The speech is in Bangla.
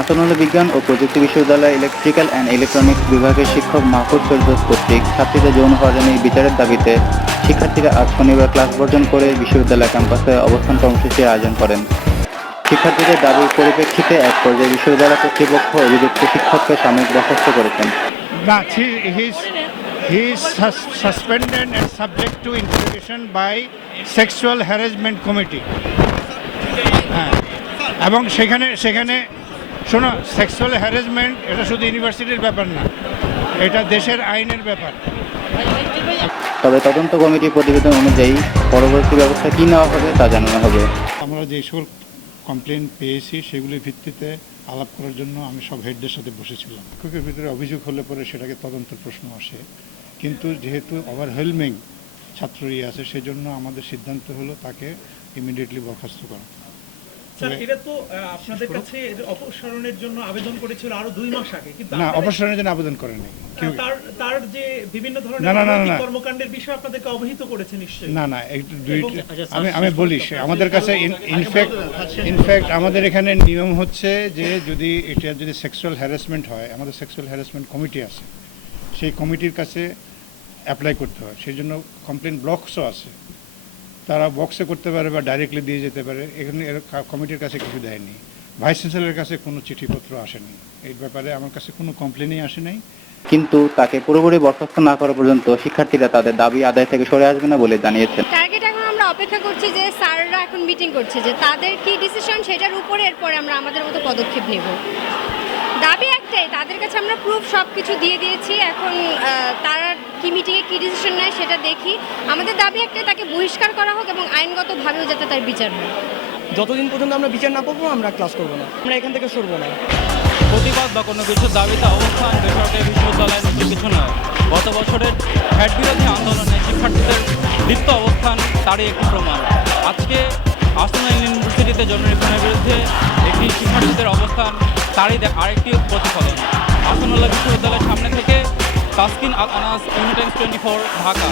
আসনাউল্লাহ বিজ্ঞান ও প্রযুক্তি বিশ্ববিদ্যালয় ইলেকট্রিক্যাল অ্যান্ড ইলেকট্রনিক্স বিভাগের শিক্ষক মাহফুজ ফেরদৌস কর্তৃক ছাত্রীদের যৌন হয়রানির বিচারের দাবিতে শিক্ষার্থীরা আজ শনিবার ক্লাস বর্জন করে বিশ্ববিদ্যালয় ক্যাম্পাসে অবস্থান কর্মসূচির আয়োজন করেন। শিক্ষার্থীদের দাবির পরিপ্রেক্ষিতে এক পর্যায়ে বিশ্ববিদ্যালয় কর্তৃপক্ষ অভিযুক্ত শিক্ষককে সাময়িক বরখাস্ত করেছেন। He is suspended and subject to interrogation by sexual harassment committee. হ্যাঁ, এবং সেখানে শোনো, সেক্সুয়াল হ্যারাসমেন্ট এটা শুধু ইউনিভার্সিটির ব্যাপার না, এটা দেশের আইনের ব্যাপার। তবে তদন্ত কমিটির প্রতিবেদন অনুযায়ী পরবর্তী ব্যবস্থা কী নেওয়া হবে তা জানানো হবে। আমরা যে সকল কমপ্লেন পেয়েছি সেগুলির ভিত্তিতে আলাপ করার জন্য আমি সব হেডদের সাথে বসেছিলাম। শিক্ষকের ভিতরে অভিযোগ হলে পরে সেটাকে তদন্তের প্রশ্ন আসে, কিন্তু যেহেতু ওভারওয়েলমিং ছাত্রই আছে সেজন্য আমাদের সিদ্ধান্ত হলো তাকে ইমিডিয়েটলি বরখাস্ত করা। স্যার, এটা তো আপনাদের কাছে অপসারণের জন্য আবেদন করেছিল আরো 2 মাস আগে, কিন্তু না, অপসারণের জন্য আবেদন করেনি। তার যে বিভিন্ন ধরনের কর্মকাণ্ডের বিষয়ে আপনাদেরকে অবহিত করেছে নিশ্চয়ই। না, আমি বলি, আমাদের কাছে ইনফ্যাক্ট আমাদের এখানে নিয়ম হচ্ছে যে যদি সেক্সুয়াল হ্যারাসমেন্ট হয়, আমাদের সেক্সুয়াল হ্যারাসমেন্ট কমিটি আছে, সেই কমিটির কাছে অ্যাপ্লাই করতে হয়। সেই জন্য কমপ্লেন ব্লকসও আছে, তারা বক্সে করতে পারে বা ডাইরেক্টলি দিয়ে যেতে পারে। এখানে কমিটির কাছে কিছু দেয়নি, ভাইস চ্যান্সেলরের কাছে কোনো চিঠিপত্র আসেনি, এই ব্যাপারে আমার কাছে কোনো কমপ্লেনই আসে নাই। কিন্তু তাকে পুরোপুরি বরখাস্ত না করা পর্যন্ত শিক্ষার্থীরা তাদের দাবি আদায় থেকে সরে আসবে না বলে জানিয়েছেন। টার্গেট এখন আমরা অপেক্ষা করছি যে স্যাররা এখন মিটিং করছে, যে তাদের কি ডিসিশন সেটার উপরে এরপরে আমরা আমাদের মতো পদক্ষেপ নেব। দাবি একটাই, তাদের কাছে আমরা প্রুফ সব কিছু দিয়ে দিয়েছি, এখন তারা কি মিটিংয়ে কী ডিসিশন নেয় সেটা দেখি। আমাদের দাবি একটাই, তাকে বহিষ্কার করা হোক এবং আইনগতভাবেও যাতে তার বিচার হয়। যতদিন পর্যন্ত আমরা বিচার না পাবো আমরা ক্লাস করবো না, আমরা এখান থেকে সরবো না। প্রতিবাদ বা কোনো কিছুর দাবিতে অবস্থান বেসরকারি বিশ্ববিদ্যালয়ের নিচে কিছু নয়। গত বছরের হ্যাট বিরোধী আন্দোলনে শিক্ষার্থীদের লিপ্ত অবস্থান তারই একটি প্রমাণ। আজকে আসনাউল্লাহ ইউনিভার্সিটিতে যৌননিপীড়নের বিরুদ্ধে একটি শিক্ষার্থীদের অবস্থান তারই আরেকটি প্রতিফলন। আসনাউল্লাহ বিশ্ববিদ্যালয়ের সামনে থেকে তাসকিন আল আনাস, ইউনিটাইমস 24, ঢাকা।